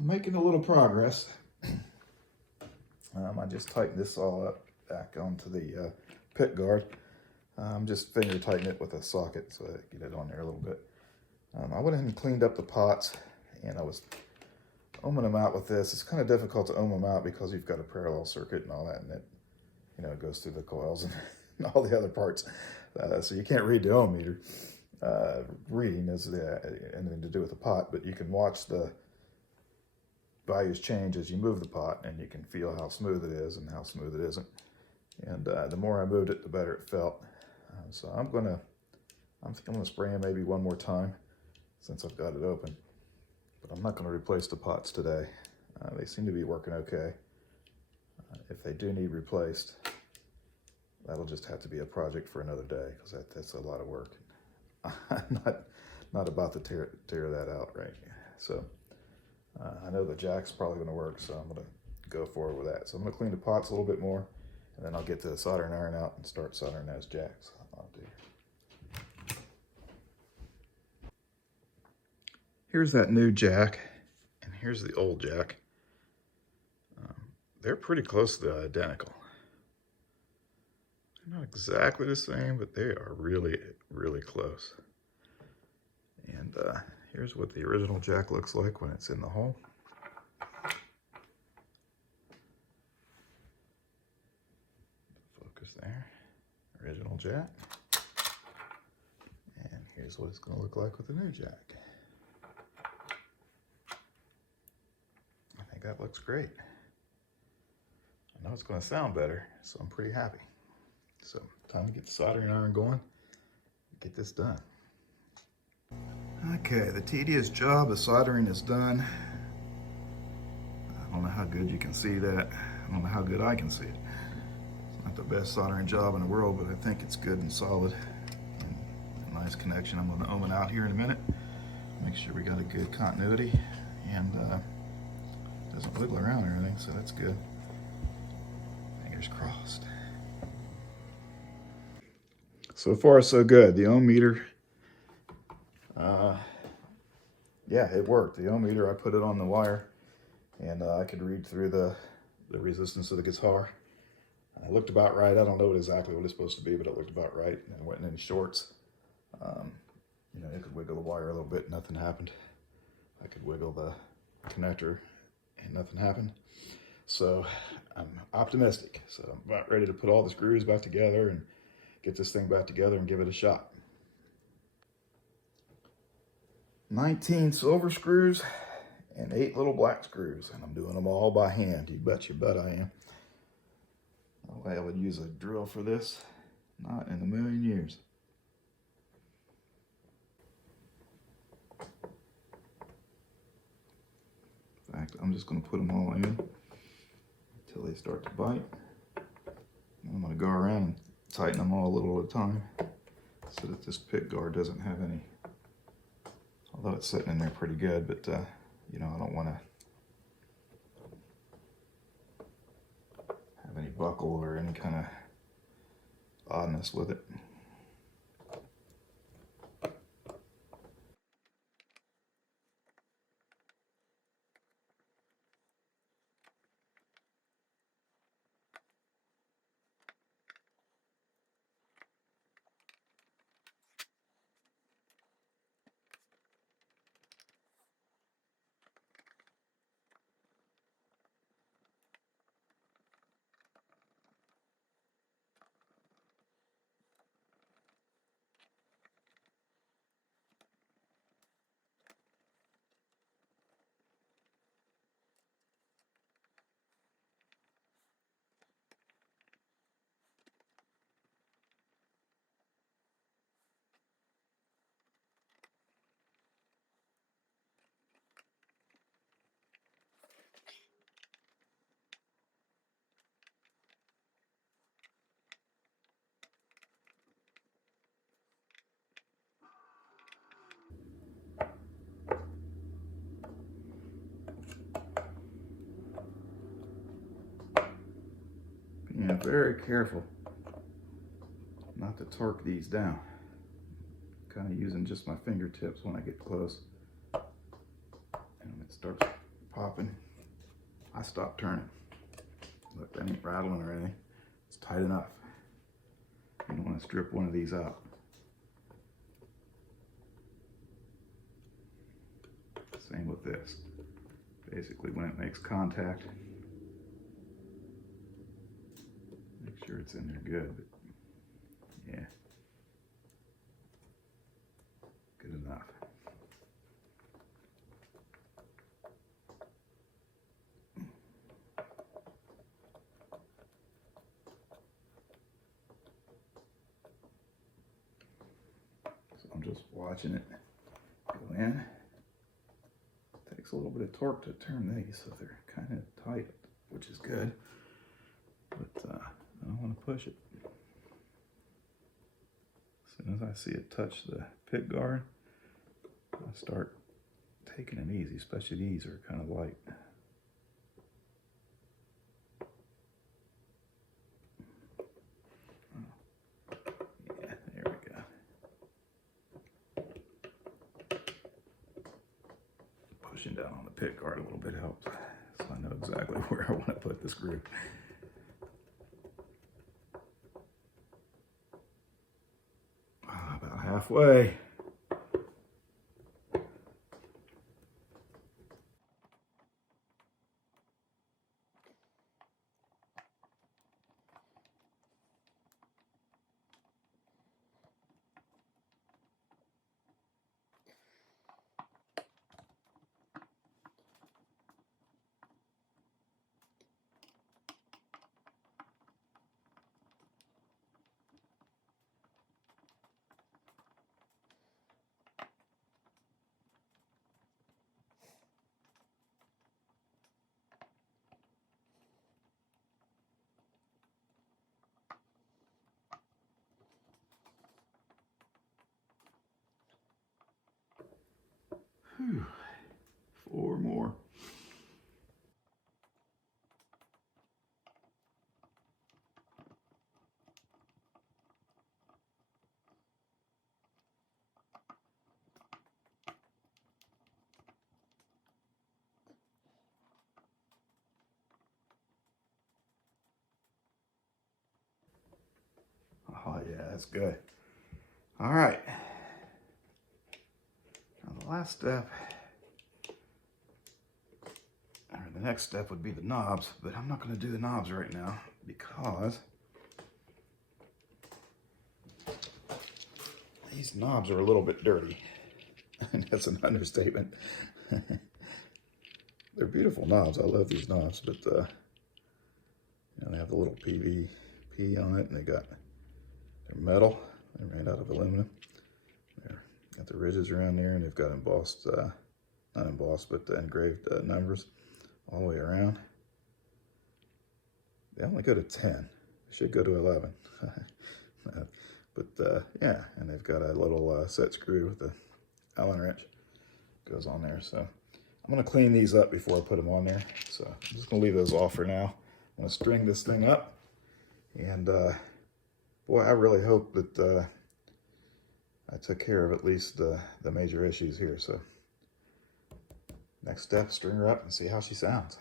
I'm making a little progress. I just tightened this all up back onto the pit guard. I'm just finger tightening it with a socket so I get it on there a little bit. I went ahead and cleaned up the pots, and I was ohming them out with this. It's kind of difficult to ohm them out because you've got a parallel circuit and all that, and it, it goes through the coils and all the other parts. So you can't read the ohm meter. Reading is anything to do with the pot, but you can watch the values change as you move the pot, and you can feel how smooth it is and how smooth it isn't. And the more I moved it, the better it felt. So I think I'm gonna spray them maybe one more time since I've got it open. But I'm not gonna replace the pots today. They seem to be working okay. If they do need replaced, that'll just have to be a project for another day, because that's a lot of work. I'm not about to tear that out right. So I know the jack's probably gonna work, so I'm gonna go forward with that. So I'm gonna clean the pots a little bit more, and then I'll get the soldering iron out and start soldering those jacks. Here's that new jack, and here's the old jack. They're pretty close to identical. They're not exactly the same, but they are really, really close. And here's what the original jack looks like when it's in the hole. Focus there. Original jack. And here's what it's going to look like with the new jack. I think that looks great. I know it's going to sound better, so I'm pretty happy. So, time to get the soldering iron going, get this done. Okay, the tedious job of soldering is done. I don't know how good you can see that. I don't know how good I can see it. It's not the best soldering job in the world, but I think it's good and solid. And a nice connection. I'm going to ohm it out here in a minute. Make sure we got a good continuity, and doesn't wiggle around or anything, so that's good. Fingers crossed. So far, so good. The ohm meter, yeah, it worked. The ohm meter, I put it on the wire, and I could read through the resistance of the guitar. It looked about right. I don't know exactly what it's supposed to be, but it looked about right. And it went in shorts. You could wiggle the wire a little bit, nothing happened. I could wiggle the connector, and nothing happened. So I'm optimistic. So I'm about ready to put all the screws back together and get this thing back together and give it a shot. 19 silver screws and 8 little black screws, and I'm doing them all by hand. You bet your butt I am. No way I would use a drill for this. Not in a million years. In fact, I'm just going to put them all in until they start to bite. And I'm going to go around and tighten them all a little at a time so that this pit guard doesn't have any, although it's sitting in there pretty good, but I don't want to have any buckle or any kind of oddness with it. Being very careful not to torque these down. Kind of using just my fingertips when I get close. And it starts popping stopping. I stopped turning. Look, that ain't rattling or anything. It's tight enough. You don't want to strip one of these out. Same with this. Basically, when it makes contact, make sure it's in there good. But yeah, good enough. So I'm just watching it go in. Takes a little bit of torque to turn these, so they're kind of tight, which is good. But I don't want to push it. As soon as I see it touch the pit guard, I start taking it easy, especially these are kind of light. Yeah, there we go. Pushing down on the pit guard a little bit helps, so I know exactly where I want to put the screw. About halfway. Whew. 4 more. Oh yeah, that's good. All right. Now the last step, or the next step would be the knobs, but I'm not going to do the knobs right now because these knobs are a little bit dirty. And that's an understatement. They're beautiful knobs. I love these knobs, but you know, they have the little Peavey P on it, and they're metal. They're made out of aluminum. They're got the ridges around there, and they've got embossed, not embossed, but engraved numbers all the way around. They only go to 10. They should go to 11. But yeah, and they've got a little set screw with the Allen wrench goes on there. So I'm going to clean these up before I put them on there. So I'm just going to leave those off for now. I'm going to string this thing up. And boy, I really hope that I took care of at least the major issues here. So next step, string her up and see how she sounds.